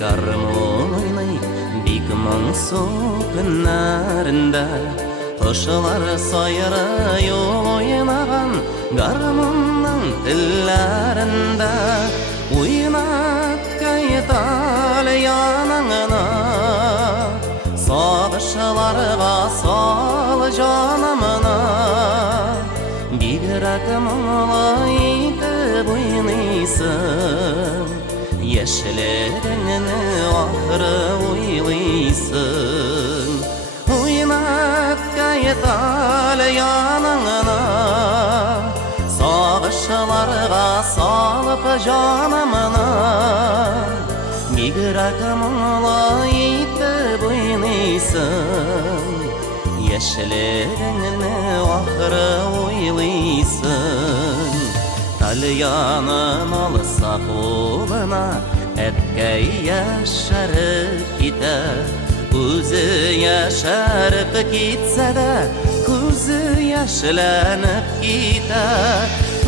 гармон ойнай бик моңсу күннәрендә Кошылар сайрый ойнаган гармонның телләрендә Уйнаткай тал яныңына Сагышларга сал жанымына Бигрәк моңлайтып уйныйсың Яшьлегеңне ахыры уйлыйсың Уйнаткай тал яныңына Сагышларга салып жанымына Бигрәк моңлайтып уйныйсың Яшьлегеңне ахыры уйлыйсың Тал янын алса кулына Әткәй яшәреп китә Күзе яшәреп китсә дә Күзе яшьләнеп китә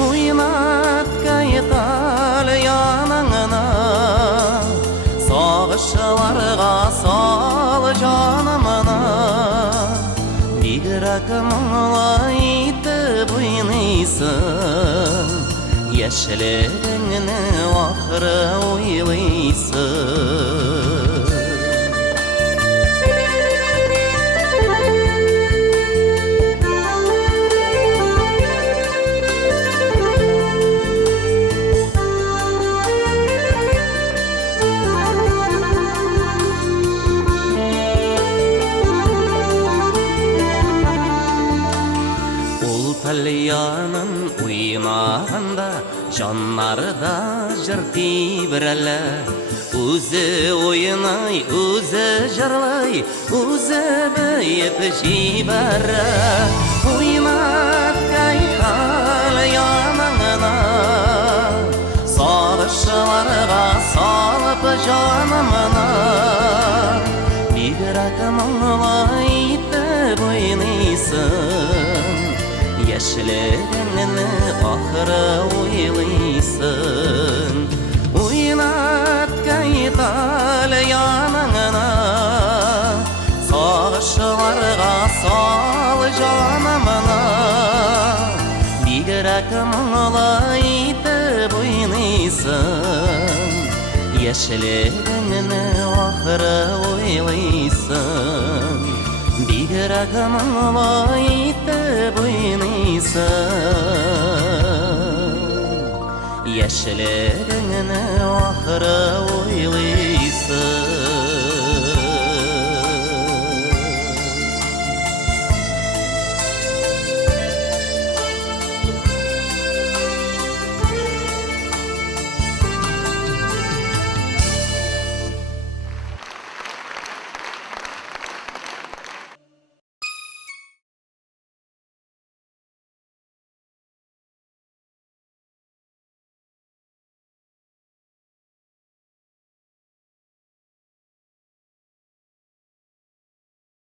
Уйнаткай тал яныңына Сагышларга сал жанымына Бигрәк моңлайтып уйныйсың Яшьлегеңне ахыры уйлыйсың Тал янын уйнаганда жаннарда жыр тибрәлә Үзе уйнай, үзе җырлый, үзе бөеп җибәрә Уйнаткай тал яныңына Сагышларга салып жанымына Бигрәк моңлайтып уйныйсың Яшьлегеңне ахыры уйлыйсың Уйнаткай тал яныңына Сагышларга сал жанымына Бигрәк моңлайтып уйныйсың Яшьлегеңне ахыры уйлыйсың Бигрәк моңлайтып уйныйсың Яшьлегеңне ахыры уйлыйсың